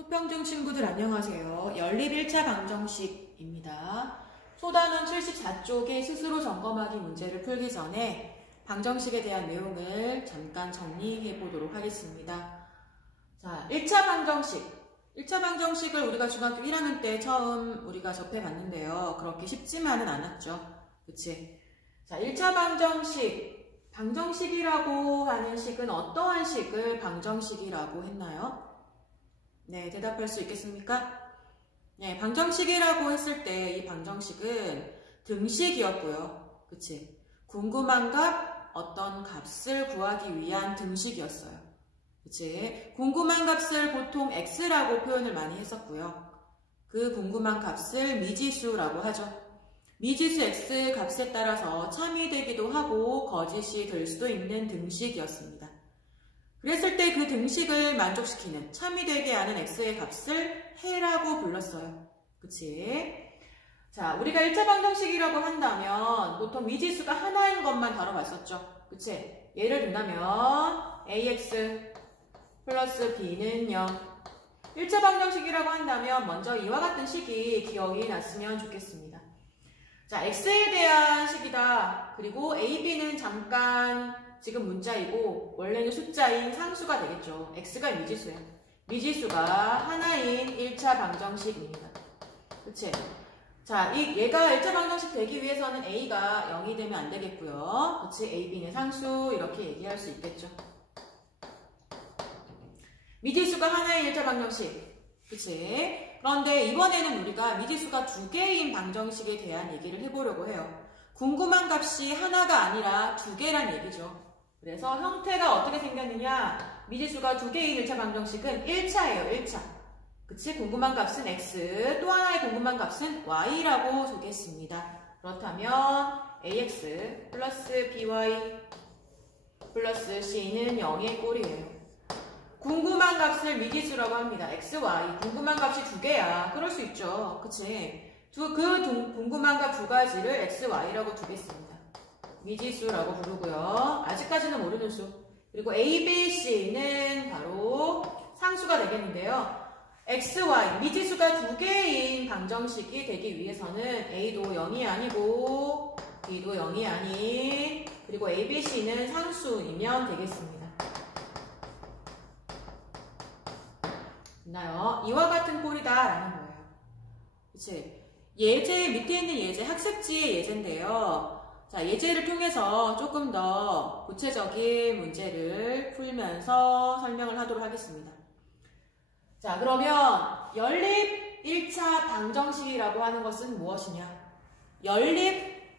토평중 친구들 안녕하세요. 연립 1차 방정식입니다. 소단원 74쪽의 스스로 점검하기 문제를 풀기 전에 방정식에 대한 내용을 잠깐 정리해 보도록 하겠습니다. 자, 1차 방정식. 1차 방정식을 우리가 중학교 1학년 때 처음 우리가 접해봤는데요. 그렇게 쉽지만은 않았죠. 그치? 자, 1차 방정식. 방정식이라고 하는 식은 어떠한 식을 방정식이라고 했나요? 네, 대답할 수 있겠습니까? 네, 방정식이라고 했을 때 이 방정식은 등식이었고요. 그치? 궁금한 값, 어떤 값을 구하기 위한 등식이었어요. 그치? 궁금한 값을 보통 x라고 표현을 많이 했었고요. 그 궁금한 값을 미지수라고 하죠. 미지수 x 값에 따라서 참이 되기도 하고 거짓이 될 수도 있는 등식이었습니다. 그랬을 때 그 등식을 만족시키는 참이 되게 하는 x의 값을 해라고 불렀어요. 그치? 자, 우리가 1차 방정식이라고 한다면 보통 미지수가 하나인 것만 다뤄봤었죠. 그치? 예를 든다면 ax 플러스 b는 0. 1차 방정식이라고 한다면 먼저 이와 같은 식이 기억이 났으면 좋겠습니다. 자, x에 대한 식이다. 그리고 a, b는 잠깐 지금 문자이고 원래는 숫자인 상수가 되겠죠. x가 미지수예요. 미지수가 하나인 1차 방정식입니다. 그치? 자, 얘가 1차 방정식 되기 위해서는 a가 0이 되면 안 되겠고요. 그치? a, b는 상수 이렇게 얘기할 수 있겠죠. 미지수가 하나인 1차 방정식. 그치? 그런데 이번에는 우리가 미지수가 두 개인 방정식에 대한 얘기를 해보려고 해요. 궁금한 값이 하나가 아니라 두 개란 얘기죠. 그래서 형태가 어떻게 생겼느냐? 미지수가 두 개인 1차 방정식은 1차예요. 1차. 그치? 궁금한 값은 x, 또 하나의 궁금한 값은 y라고 소개했습니다. 그렇다면 ax 플러스 by 플러스 c는 0의 꼴이에요. 궁금한 값을 미지수라고 합니다. x, y. 궁금한 값이 두 개야. 그럴 수 있죠. 그치? 궁금한 값 두 가지를 x, y라고 두겠습니다. 미지수라고 부르고요. 아직까지는 모르는 수. 그리고 a, b, c는 바로 상수가 되겠는데요. x, y. 미지수가 두 개인 방정식이 되기 위해서는 a도 0이 아니고 b도 0이 아닌 그리고 a, b, c는 상수이면 되겠습니다. 됐나요? 이와 같은 꼴이다 라는 거예요. 그치? 예제, 밑에 있는 예제, 학습지의 예제인데요. 자, 예제를 통해서 조금 더 구체적인 문제를 풀면서 설명을 하도록 하겠습니다. 자, 그러면 연립 1차 방정식이라고 하는 것은 무엇이냐?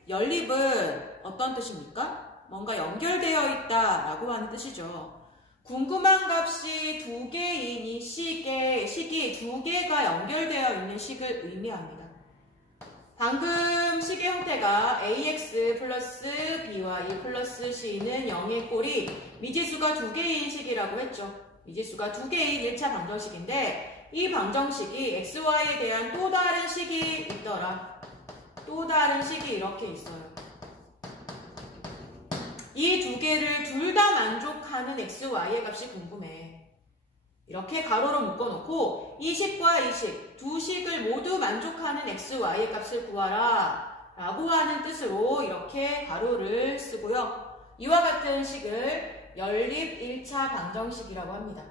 연립은 어떤 뜻입니까? 뭔가 연결되어 있다 라고 하는 뜻이죠. 궁금한 값이 두 개인 이 식이 두 개가 연결되어 있는 식을 의미합니다. 방금 식의 형태가 ax 플러스 by 플러스 c는 0의 꼴이 미지수가 두 개인 식이라고 했죠. 미지수가 두 개인 1차 방정식인데 이 방정식이 xy에 대한 또 다른 식이 있더라. 또 다른 식이 이렇게 있어요. 이 두 개를 둘 다 만족하는 x, y의 값이 궁금해. 이렇게 가로로 묶어놓고 이 식과 이 식, 두 식을 모두 만족하는 x, y의 값을 구하라 라고 하는 뜻으로 이렇게 가로를 쓰고요. 이와 같은 식을 연립 1차 방정식이라고 합니다.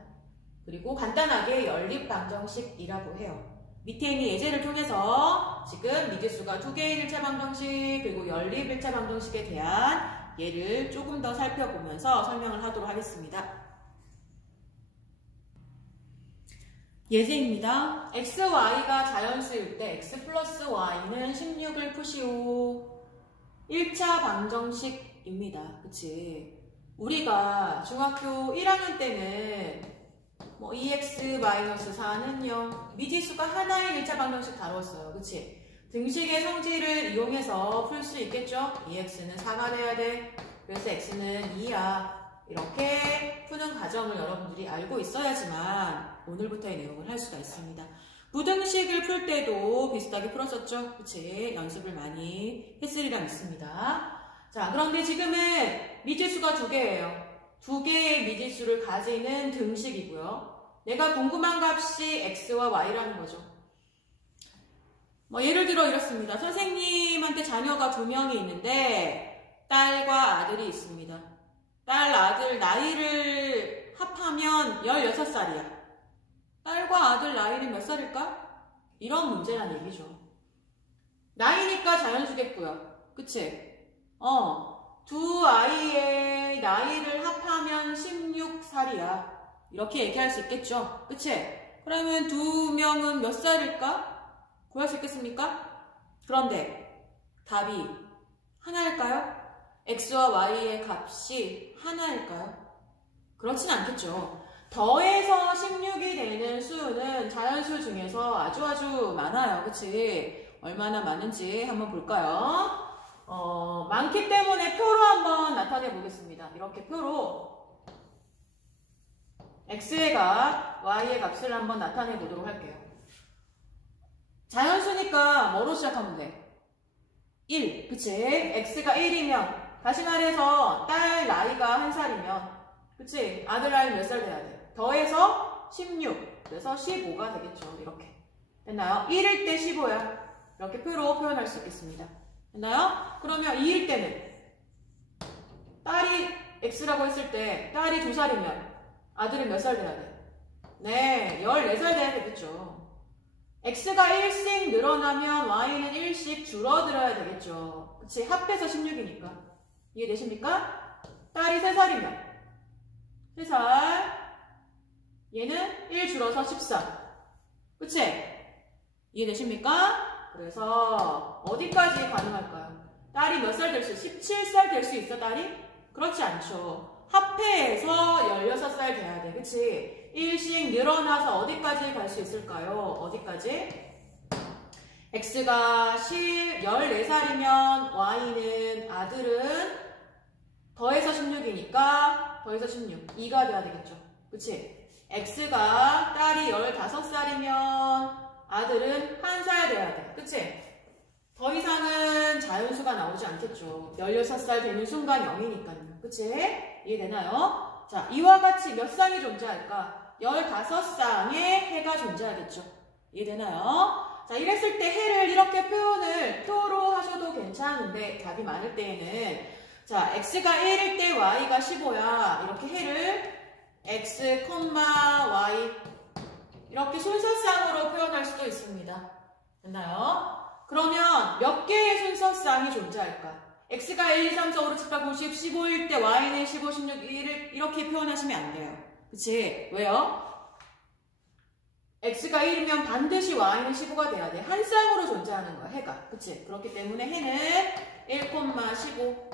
그리고 간단하게 연립 방정식이라고 해요. 밑에 있는 예제를 통해서 지금 미지수가 두 개인 1차 방정식 그리고 연립 1차 방정식에 대한 예를 조금 더 살펴보면서 설명을 하도록 하겠습니다. 예제입니다. x, y가 자연수일 때 x 플러스 y는 16을 푸시오. 1차 방정식입니다. 그치? 우리가 중학교 1학년 때는 2x-4는 0 미지수가 하나의 1차 방정식 다뤘어요. 그치? 등식의 성질을 이용해서 풀 수 있겠죠? 2x는 4가 돼야 돼. 그래서 x는 2야. 이렇게 푸는 과정을 여러분들이 알고 있어야지만 오늘부터의 내용을 할 수가 있습니다. 부등식을 풀 때도 비슷하게 풀었었죠? 그치? 연습을 많이 했으리라 믿습니다. 자, 그런데 지금은 미지수가 두 개예요. 두 개의 미지수를 가지는 등식이고요. 내가 궁금한 값이 x와 y라는 거죠. 예를 들어 이렇습니다. 선생님한테 자녀가 2명이 있는데 딸과 아들이 있습니다. 딸, 아들 나이를 합하면 16살이야. 딸과 아들 나이는 몇 살일까? 이런 문제란 얘기죠. 나이니까 자연수겠고요. 그치? 두 아이의 나이를 합하면 16살이야. 이렇게 얘기할 수 있겠죠? 그치? 그러면 2명은 몇 살일까? 구할 수 있겠습니까? 그런데 답이 하나일까요? x와 y의 값이 하나일까요? 그렇진 않겠죠. 더해서 16이 되는 수는 자연수 중에서 아주 많아요. 그치? 얼마나 많은지 한번 볼까요? 많기 때문에 표로 한번 나타내 보겠습니다. 이렇게 표로 x의 값, y의 값을 한번 나타내 보도록 할게요. 자연수니까 뭐로 시작하면 돼? 1, 그치? x가 1이면 다시 말해서 딸 나이가 1살이면 그치? 아들 나이 몇 살 돼야 돼? 더해서 16, 그래서 15가 되겠죠. 이렇게 됐나요? 1일 때 15야. 이렇게 표로 표현할 수 있겠습니다. 됐나요? 그러면 2일 때는 딸이 x라고 했을 때 딸이 2살이면 아들은 몇 살 돼야 돼? 네, 14살 돼야 되겠죠. x가 1씩 늘어나면 y는 1씩 줄어들어야 되겠죠. 그치? 합해서 16이니까. 이해되십니까? 딸이 3살이면 3살, 얘는 1 줄어서 14. 그치? 이해되십니까? 그래서 어디까지 가능할까요? 딸이 몇 살 될 수 있어? 17살 될 수 있어, 딸이? 그렇지 않죠. 합해서 16살 돼야 돼. 그치? 1씩 늘어나서 어디까지 갈 수 있을까요? 어디까지? x가 14살이면 y는 아들은 더해서 16이니까 더해서 16, 2가 돼야 되겠죠. 그치? x가 딸이 15살이면 아들은 1살 돼야 돼. 그치? 더 이상은 자연수가 나오지 않겠죠. 16살 되는 순간 0이니까요. 그치? 이해되나요? 자, 이와 같이 몇 쌍이 존재할까? 15쌍의 해가 존재하겠죠. 이해되나요? 자, 이랬을 때 해를 이렇게 표현을 표로 하셔도 괜찮은데 답이 많을 때에는 자, x가 1일 때 y가 15야. 이렇게 해를 x, y 이렇게 순서쌍으로 표현할 수도 있습니다. 됐나요? 그러면 몇 개의 순서쌍이 존재할까? x가 1, 2, 3, 4, 5, 6, 7, 8, 9, 10, 15일 때 y는 15, 16, 1을 이렇게 표현하시면 안 돼요. 그치? 왜요? x가 1이면 반드시 y는 15가 돼야 돼. 한 쌍으로 존재하는 거야, 해가. 그치? 그렇기 때문에 해는 1, 15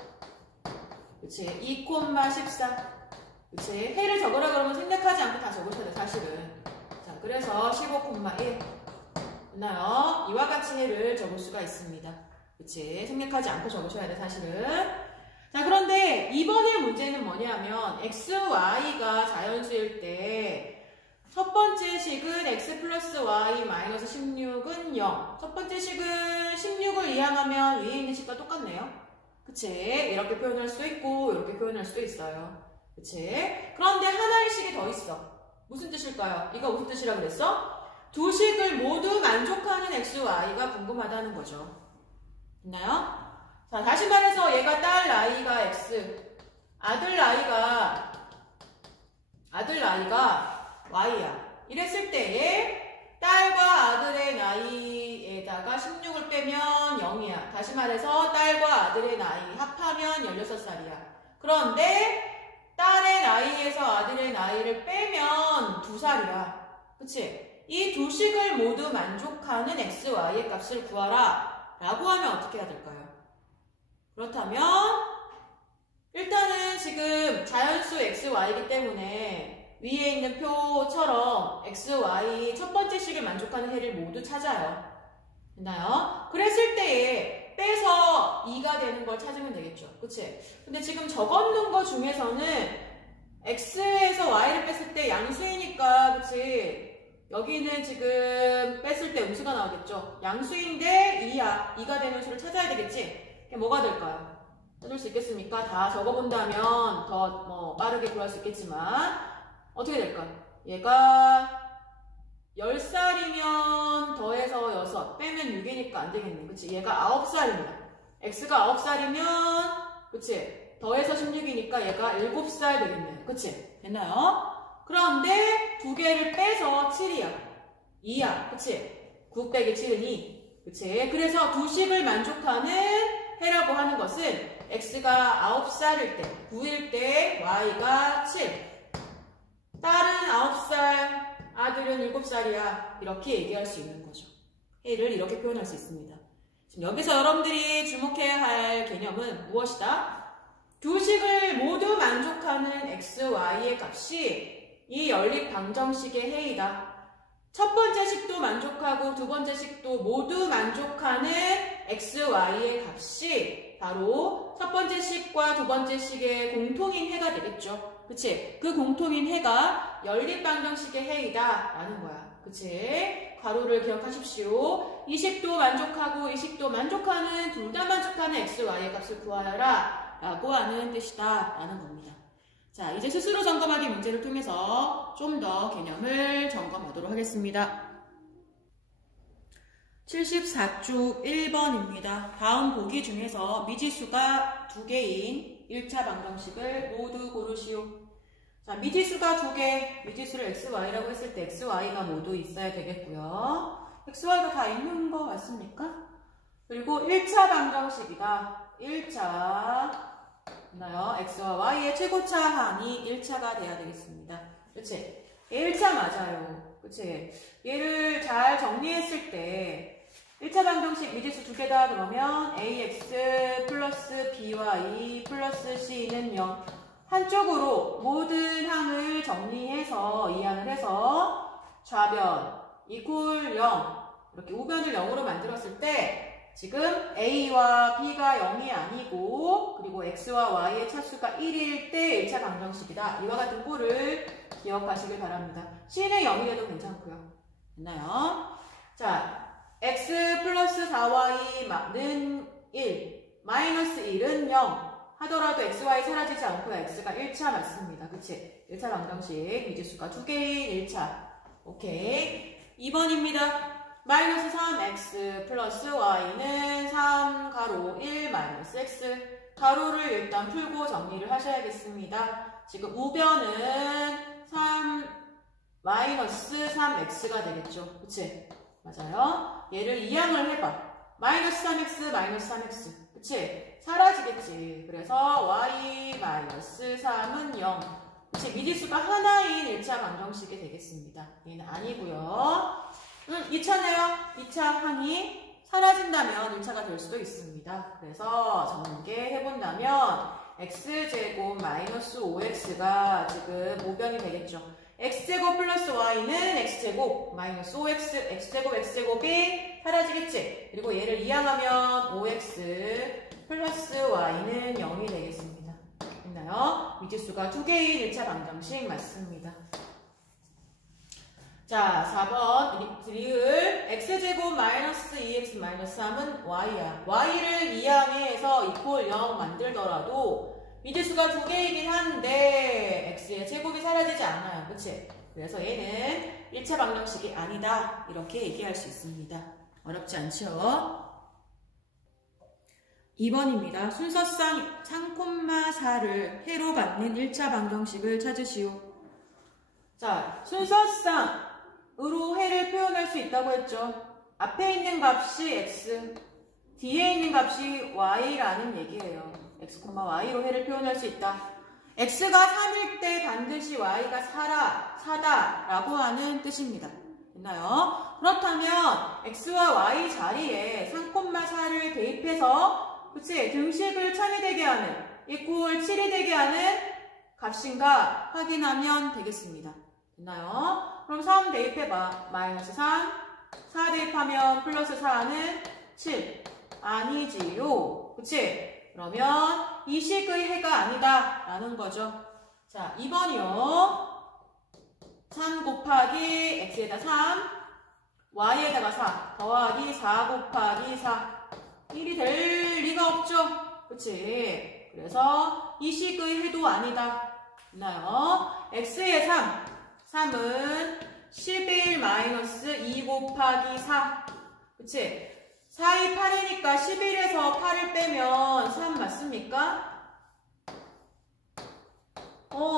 그치? 2, 14 그치? 해를 적으라 그러면 생략하지 않고 다 적으셔야 돼, 사실은. 자, 그래서 15,1 됐나요? 이와 같이 해를 적을 수가 있습니다. 그치? 생략하지 않고 적으셔야 돼, 사실은. 자, 그런데 이번의 문제는 뭐냐면 x, y가 자연수일 때 첫 번째 식은 x 플러스 y 마이너스 16은 0. 첫 번째 식은 16을 이항하면 위에 있는 식과 똑같네요. 그치? 이렇게 표현할 수도 있고 이렇게 표현할 수도 있어요. 그치? 그런데 하나의 식이 더 있어. 무슨 뜻일까요? 이거 무슨 뜻이라 그랬어? 두 식을 모두 만족하는 x, y가 궁금하다는 거죠. 됐나요? 자, 다시 말해서 얘가 딸 나이가 x, 아들 나이가 y야. 이랬을 때에 딸과 아들의 나이에다가 16을 빼면 0이야. 다시 말해서 딸과 아들의 나이 합하면 16살이야. 그런데 딸의 나이에서 아들의 나이를 빼면 2살이야. 그치? 이 두 식을 모두 만족하는 x, y의 값을 구하라 라고 하면 어떻게 해야 될까요? 그렇다면 일단은 지금 자연수 x, y이기 때문에 위에 있는 표처럼 x, y 첫 번째 식을 만족하는 해를 모두 찾아요. 됐나요? 그랬을 때에 빼서 2가 되는 걸 찾으면 되겠죠. 그치? 근데 지금 적어놓은 거 중에서는 x에서 y를 뺐을 때 양수이니까 그치? 여기는 지금 뺐을 때 음수가 나오겠죠. 양수인데 2야. 2가 되는 수를 찾아야 되겠지? 그게 뭐가 될까요? 찾을 수 있겠습니까? 다 적어본다면 더 빠르게 구할 수 있겠지만 어떻게 될까요? 얘가 10살이면 더해서 6 빼면 6이니까 안 되겠네. 그치? 얘가 9살이면 x가 9살이면 그치? 더해서 16이니까 얘가 7살 되겠네. 그치? 됐나요? 그런데 두 개를 빼서 7이야. 2야. 그치? 9 빼기 7은 2. 그치? 그래서 두 식을 만족하는 해라고 하는 것은 x가 9살일 때, 9일 때 y가 7. 딸은 9살, 아들은 7살이야. 이렇게 얘기할 수 있는 거죠. 해를 이렇게 표현할 수 있습니다. 지금 여기서 여러분들이 주목해야 할 개념은 무엇이다? 두 식을 모두 만족하는 x, y의 값이 이 연립 방정식의 해이다. 첫 번째 식도 만족하고 두 번째 식도 모두 만족하는 x, y의 값이 바로 첫 번째 식과 두 번째 식의 공통인 해가 되겠죠. 그치? 그 공통인 해가 연립 방정식의 해이다 라는 거야. 그치? 괄호를 기억하십시오. 이 식도 만족하고 이 식도 만족하는 둘 다 만족하는 x, y의 값을 구하여라 라고 하는 뜻이다 라는 겁니다. 자, 이제 스스로 점검하기 문제를 통해서 좀 더 개념을 점검하도록 하겠습니다. 74쪽 1번입니다. 다음 보기 중에서 미지수가 2개인 1차 방정식을 모두 고르시오. 자, 미지수가 2개, 미지수를 x, y라고 했을 때 x, y가 모두 있어야 되겠고요. x, y가 다 있는 거 맞습니까? 그리고 1차 방정식이다. 1차 있나요? x와 y의 최고차 항이 1차가 돼야 되겠습니다. 그치? 1차 맞아요. 그치? 얘를 잘 정리했을 때 1차 방정식 미지수 2개다 그러면 ax 플러스 by 플러스 c는 0. 한쪽으로 모든 항을 정리해서 이항을 해서 좌변 이퀄 0 이렇게 우변을 0으로 만들었을 때 지금 a와 b가 0이 아니고 그리고 x와 y의 차수가 1일 때 1차 방정식이다. 이와 같은 꼴을 기억하시길 바랍니다. c는 0이라도 괜찮고요. 됐나요? 자, x 플러스 4y는 1 마이너스 1은 0 하더라도 xy 사라지지 않고 x가 1차 맞습니다. 그치? 1차 방정식 미지수가 2개인 1차. 오케이. 2번입니다. 마이너스 3x 플러스 y는 3 가로 1 마이너스 x 가로를 일단 풀고 정리를 하셔야겠습니다. 지금 우변은 3 마이너스 3x가 되겠죠. 그치? 맞아요. 얘를 이항을 해봐. 마이너스 3x 마이너스 3x 그치? 사라지겠지. 그래서 y 마이너스 3은 0 그치? 미지수가 하나인 1차 방정식이 되겠습니다. 얘는 아니고요. 2차네요. 2차 항이 사라진다면 1차가 될 수도 있습니다. 그래서 전개해본다면 x제곱 마이너스 5x가 지금 우변이 되겠죠. x제곱 플러스 y는 x제곱 마이너스 5x x제곱 x제곱이 사라지겠지. 그리고 얘를 이항하면 5x 플러스 y는 0이 되겠습니다. 됐나요? 미지수가 2개인 1차 방정식 맞습니다. 자, 4번 리을 x제곱 마이너스 2x 마이너스 3은 y야. y를 이항해서 이퀄 0 만들더라도 미지수가 2개이긴 한데 x의 제곱이 사라지지 않아요. 그치? 그래서 얘는 1차 방정식이 아니다. 이렇게 얘기할 수 있습니다. 어렵지 않죠? 2번입니다. 순서상 3,4를 해로 받는 1차 방정식을 찾으시오. 자, 순서상으로 해를 표현할 수 있다고 했죠. 앞에 있는 값이 x, 뒤에 있는 값이 y라는 얘기예요. x, y로 해를 표현할 수 있다. x가 3일 때 반드시 y가 4다 라고 하는 뜻입니다. 됐나요? 그렇다면 x와 y 자리에 3,4를 대입해서 그치? 등식을 참이 되게 하는 이퀄 7이 되게 하는 값인가 확인하면 되겠습니다. 됐나요? 그럼 3 대입해봐. 마이너스 3 4 대입하면 플러스 4는 7 아니지요. 그치? 그러면 이 식의 해가 아니다 라는 거죠. 자, 2번이요. 3 곱하기 x에다 3 y에다가 4 더하기 4 곱하기 4 1이 될 리가 없죠. 그치? 그래서 이 식의 해도 아니다. 있나요? x에 3 3은 11 마이너스 2 곱하기 4. 그치? 4이 8이니까 11에서 8을 빼면 3 맞습니까?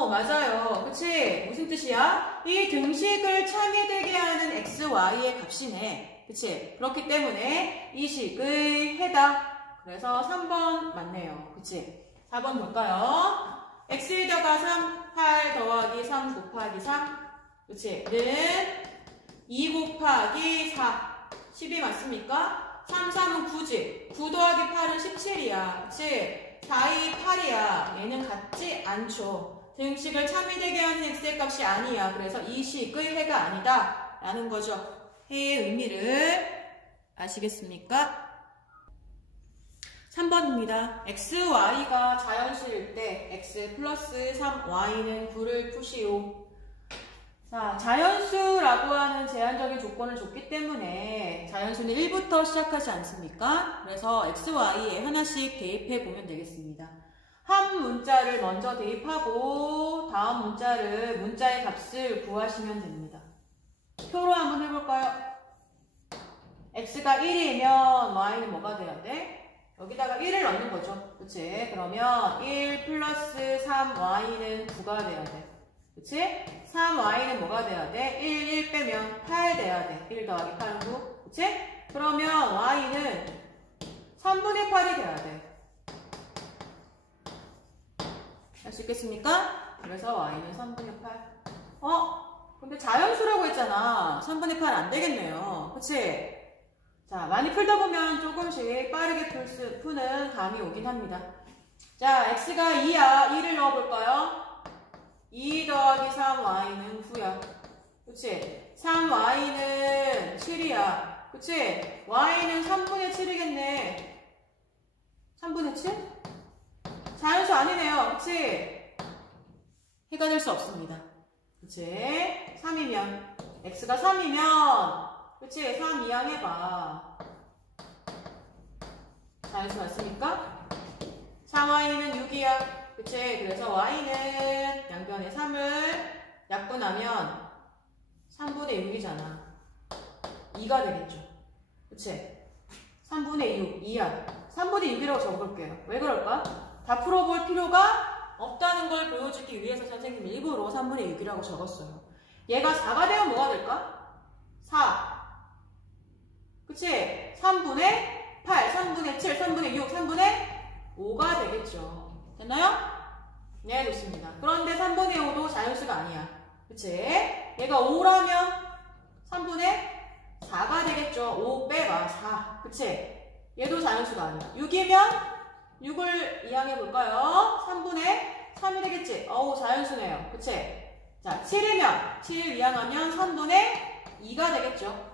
맞아요. 그치? 무슨 뜻이야? 이 등식을 참이되게 하는 x, y의 값이네. 그치? 그렇기 때문에 이 식의 해다. 그래서 3번 맞네요. 그치? 4번 볼까요? x에다가 3, 8 더하기 3 곱하기 3. 그치? 는 2 곱하기 4. 10이 맞습니까? 3, 3은 9지. 9 더하기 8은 17이야. 그치? 4, 2, 8이야. 얘는 같지 않죠. 등식을 참이되게 하는 x의 값이 아니야. 그래서 이 식의 해가 아니다. 라는 거죠. 해의 의미를 아시겠습니까? 3번입니다. x, y가 자연수일 때 x 플러스 3y는 9를 푸시오. 자, 자연수라고 하는 제한적인 조건을 줬기 때문에 자연수는 1부터 시작하지 않습니까? 그래서 x, y에 하나씩 대입해 보면 되겠습니다. 한 문자를 먼저 대입하고 다음 문자의 값을 구하시면 됩니다. 표로 한번 해볼까요? x가 1이면 y는 뭐가 돼야 돼? 여기다가 1을 넣는 거죠. 그치? 그러면 1 플러스 3y는 9가 돼야 돼. 그치? 3y는 뭐가 돼야 돼? 1 빼면 8 돼야 돼. 1 더하기 8은 9. 그치? 그러면 y는 3분의 8이 돼야 돼. 할 수 있겠습니까? 그래서 y는 3분의 8. 근데 자연수라고 했잖아. 3분의 8 안 되겠네요. 그치? 자, 많이 풀다 보면 조금씩 빠르게 푸는 감이 오긴 합니다. 자, x가 2야. 2를 넣어볼까요? 2 더하기 3y는 9야. 그치? 3y는 7이야. 그치? y는 3분의 7이겠네. 3분의 7? 자연수 아니네요. 그치? 해가 될 수 없습니다. 그치? 3이면 x가 3이면 그치? 3 이항 해봐. 자연수 맞습니까? 4y는 6이야. 그치? 그래서 y는 양변에 3을 약분하면 3분의 6이잖아. 2가 되겠죠. 그치? 3분의 6, 2야. 3분의 6이라고 적어볼게요. 왜 그럴까? 다 풀어볼 필요가 없다는 걸 보여주기 위해서 선생님이 일부러 3분의 6이라고 적었어요. 얘가 4가 되면 뭐가 될까? 4. 그치? 3분의 8, 3분의 7, 3분의 6, 3분의 5가 되겠죠. 됐나요? 네, 좋습니다. 그런데 3분의 5도 자연수가 아니야. 그치? 얘가 5라면 3분의 4가 되겠죠. 5 빼봐, 4. 그치? 얘도 자연수가 아니야. 6이면 6을 이항해볼까요? 3분의 3이 되겠지? 자연수네요. 그치? 자, 7이면 7 이항하면 3분의 2가 되겠죠.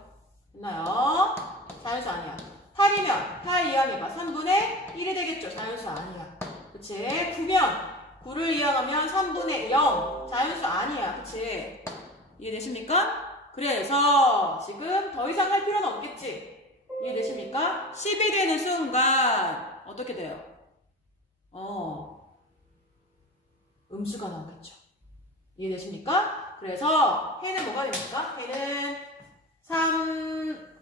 됐나요? 자연수 아니야. 8이면 8 이항해봐. 3분의 1이 되겠죠. 자연수 아니야. 그치? 9면 9를 이항하면 3분의 0. 자연수 아니야. 그치? 이해되십니까? 그래서 지금 더 이상 할 필요는 없겠지? 이해되십니까? 10이 되는 순간 어떻게 돼요? 음수가 나오겠죠. 이해되십니까? 그래서 해는 뭐가 됩니까? 해는 3,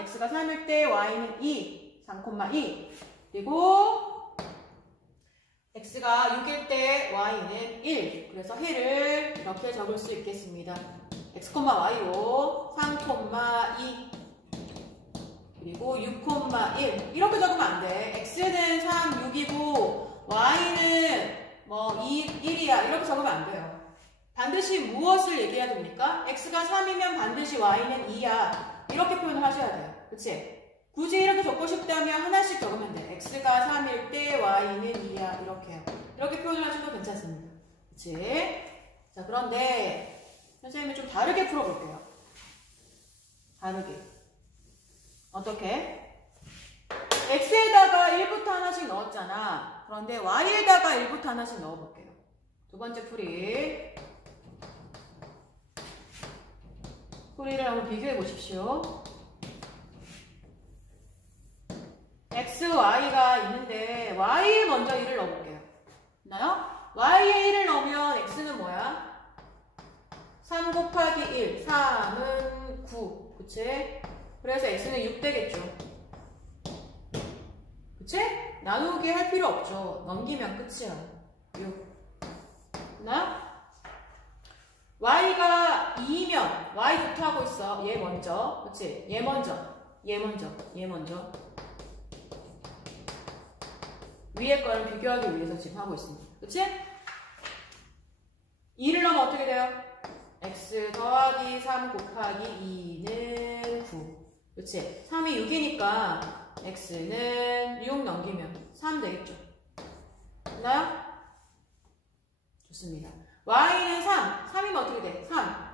x가 3일 때 y는 2, 3,2. 그리고 x가 6일 때 y는 1. 그래서 해를 이렇게 적을 수 있겠습니다. x, y로 3,2 그리고 6,1 이렇게 적으면 안 돼. x는 3, 6이고 y는 뭐 2, 1이야. 이렇게 적으면 안 돼요. 반드시 무엇을 얘기해야 됩니까? x가 3이면 반드시 y는 2야. 이렇게 표현을 하셔야 돼요. 그치? 굳이 이렇게 적고 싶다면 하나씩 적으면 돼. x가 3일 때 y는 2야. 이렇게요. 이렇게 표현을 하셔도 괜찮습니다. 그치? 자, 그런데 선생님이 좀 다르게 풀어볼게요. 다르게. 어떻게? x에다가 1부터 하나씩 넣었잖아. 그런데 y에다가 1부터 하나씩 넣어볼게요. 두 번째 풀이를 한번 비교해 보십시오. x, y가 있는데 y에 먼저 1을 넣어볼게요. 있나요? y에 1을 넣으면 x는 뭐야? 3 곱하기 1, 3은 9. 그치? 그래서 x는 6 되겠죠. 그치? 나누기 할 필요 없죠. 넘기면 끝이야. 6. 나? y가 2면 y부터 하고 있어. 얘 먼저. 그치? 얘 먼저. 얘 먼저. 얘 먼저. 위에 거를 비교하기 위해서 지금 하고 있습니다. 그치? 2를 넣으면 어떻게 돼요? x 더하기 3 곱하기 2는 9. 그치? 3이 6이니까 x는 6 넘기면 3 되겠죠? 됐나요? 좋습니다. y는 3. 3이면 어떻게 돼? 3.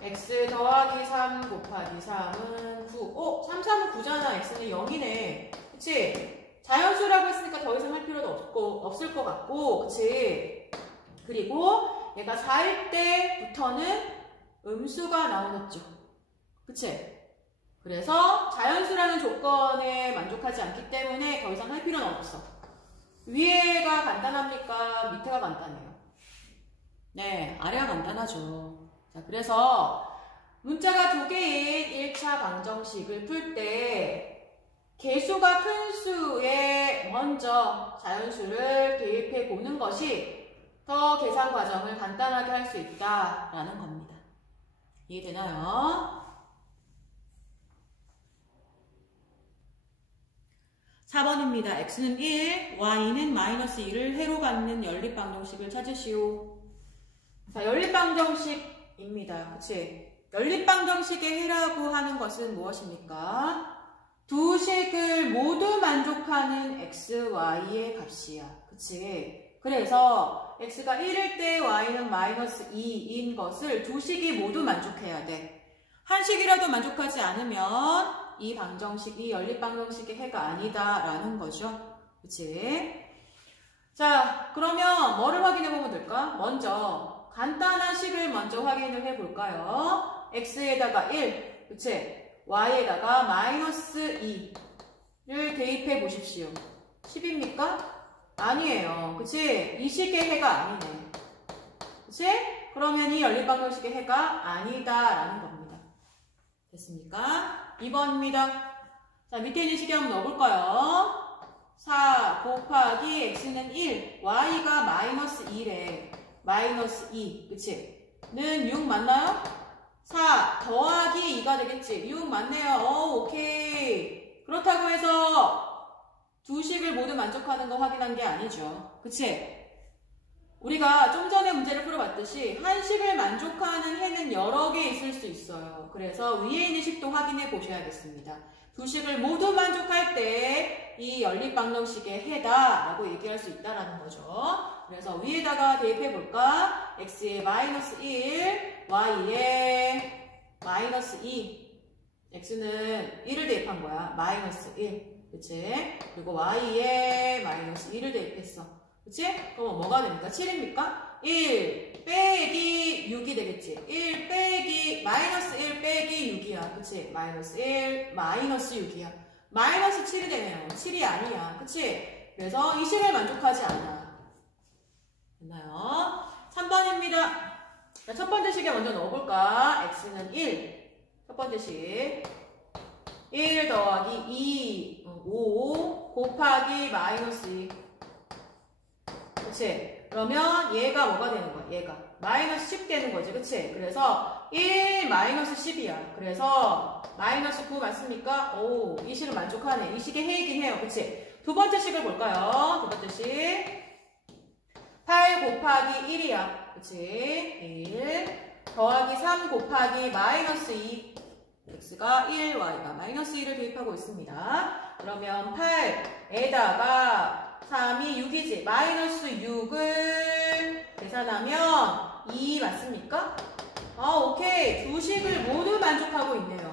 x 더하기 3 곱하기 3은 9. 3, 3은 9잖아. x는 0이네. 그치? 자연수라고 했으니까 더 이상 할 필요도 없을 것 같고, 그치? 그리고 얘가 4일 때부터는 음수가 나오겠죠. 그치? 그래서 자연수라는 조건에 만족하지 않기 때문에 더 이상 할 필요는 없어. 위에가 간단합니까? 밑에가 간단해요? 네, 아래가 간단하죠. 자, 그래서 문자가 두 개인 1차 방정식을 풀 때 개수가 큰 수에 먼저 자연수를 대입해 보는 것이 더 계산 과정을 간단하게 할 수 있다라는 겁니다. 이해되나요? 4번입니다. x는 1, y는 마이너스 2를 해로 갖는 연립방정식을 찾으시오. 자, 연립방정식입니다. 그치? 연립방정식의 해라고 하는 것은 무엇입니까? 두 식을 모두 만족하는 x, y의 값이야. 그치? 그래서 x가 1일 때 y는 마이너스 2인 것을 두 식이 모두 만족해야 돼. 한 식이라도 만족하지 않으면 이 방정식이 연립방정식의 해가 아니다라는 거죠. 그치? 자, 그러면 뭐를 확인해보면 될까? 먼저 간단한 식을 먼저 확인을 해볼까요? x에다가 1, 그치? y에다가 마이너스 2를 대입해 보십시오. 10입니까? 아니에요. 그치? 이 식의 해가 아니네. 그치? 그러면 이 연립방정식의 해가 아니다라는 겁니다. 됐습니까? 2번입니다. 자, 밑에 있는 식에 한번 넣어볼까요? 4 곱하기 x는 1, y가 마이너스 2래. 마이너스 2, 그치? 는 6 맞나요? 4 더하기 2가 되겠지. 6 맞네요. 오케이. 그렇다고 해서 두 식을 모두 만족하는 거 확인한 게 아니죠. 그치? 우리가 좀 전에 문제를 풀어봤듯이 한 식을 만족하는 해는 여러 개 있을 수 있어요. 그래서 위에 있는 식도 확인해 보셔야겠습니다. 두 식을 모두 만족할 때 이 연립방정식의 해다라고 얘기할 수 있다는 거죠. 그래서 위에다가 대입해 볼까? x에 마이너스 1, y에 마이너스 2. x는 1을 대입한 거야. 마이너스 1. 그치? 그리고 y에 마이너스 2를 대입했어. 그치? 그럼 뭐가 됩니까? 7입니까? 1 빼기 6이 되겠지. 1 빼기 마이너스 1 빼기 6이야. 그치? 마이너스 1 마이너스 6이야. 마이너스 7이 되네요. 7이 아니야. 그치? 그래서 이 식을 만족하지 않아. 됐나요? 3번입니다. 자, 첫 번째 식에 먼저 넣어볼까? x는 1. 첫 번째 식. 1 더하기 2, 5 곱하기 마이너스 2. 그치? 그러면 얘가 뭐가 되는 거야? 얘가 마이너스 10 되는 거지. 그치? 그래서 1 마이너스 10이야. 그래서 마이너스 9 맞습니까? 오, 이 식을 만족하네. 이 식의 해이긴 해요. 그치? 두 번째 식을 볼까요? 두 번째 식. 8 곱하기 1이야. 그치? 1 더하기 3 곱하기 마이너스 2. x가 1, y가 마이너스 2를 대입하고 있습니다. 그러면 8에다가 3이 6이지. 마이너스 6을 계산하면 2 맞습니까? 오케이. 두 식을 모두 만족하고 있네요.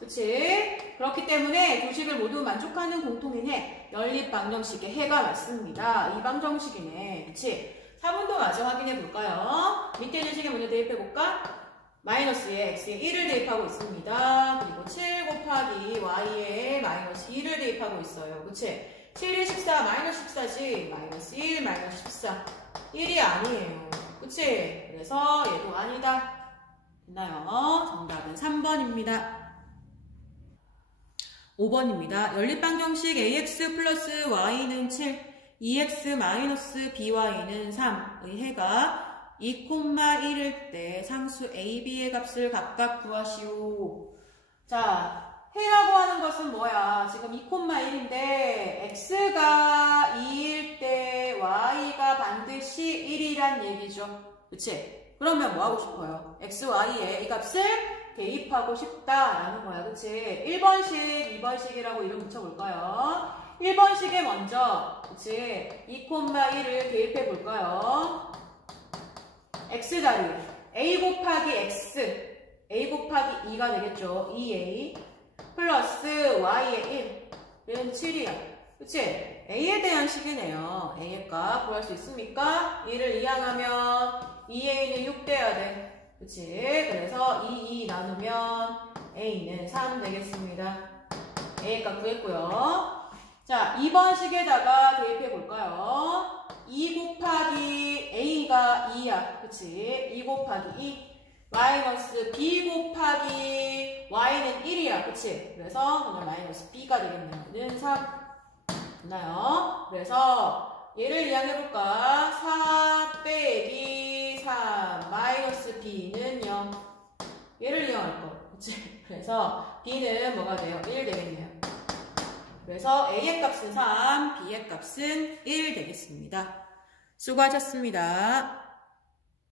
그치? 그렇기 때문에 두 식을 모두 만족하는 공통인 해, 연립방정식의 해가 맞습니다. 이 방정식이네. 그치? 4번도 마저 확인해 볼까요? 밑에 있는 식에 먼저 대입해 볼까? 마이너스에 x에 1을 대입하고 있습니다. 그리고 7 곱하기 y에 마이너스 2를 대입하고 있어요. 그치? 7이 14, 마이너스 14지. 마이너스 1, 마이너스 14. 1이 아니에요. 그치? 그래서 얘도 아니다. 됐나요? 정답은 3번입니다. 5번입니다. 연립방정식 ax 플러스 y는 7, 2x 마이너스 by는 3의 해가 2,1일 때 상수 a, b의 값을 각각 구하시오. 자, 해라고 하는 것은 뭐야? 지금 2,1인데 x가 2일 때 y가 반드시 1이란 얘기죠. 그치? 그러면 뭐 하고 싶어요? x, y에 이 값을 대입하고 싶다라는 거야. 그치? 1번식, 2번식이라고 이름 붙여볼까요? 1번식에 먼저, 그치? 2,1을 대입해 볼까요? x 자리, a 곱하기 x, a 곱하기 2가 되겠죠. 2a 플러스 y의 1은 7이야. 그치? a에 대한 식이네요. a의 값 구할 수 있습니까? 2를 이항하면 2a는 6 돼야 돼. 그치? 그래서 2 나누면 a는 3 되겠습니다. a의 값 구했고요. 자, 2번 식에다가 대입해 볼까요? 2 곱하기 a가 2야. 그치? 2 곱하기 2 마이너스 b 곱하기 y는 1이야. 그치? 그래서 오늘 마이너스 b가 되겠네요. 는 3. 됐나요? 그래서 얘를 이항해볼까? 4 빼기 3 마이너스 b는 0. 얘를 이항할 거. 그치? 그래서 b는 뭐가 돼요? 1 되겠네요. 그래서 a의 값은 3, b의 값은 1 되겠습니다. 수고하셨습니다.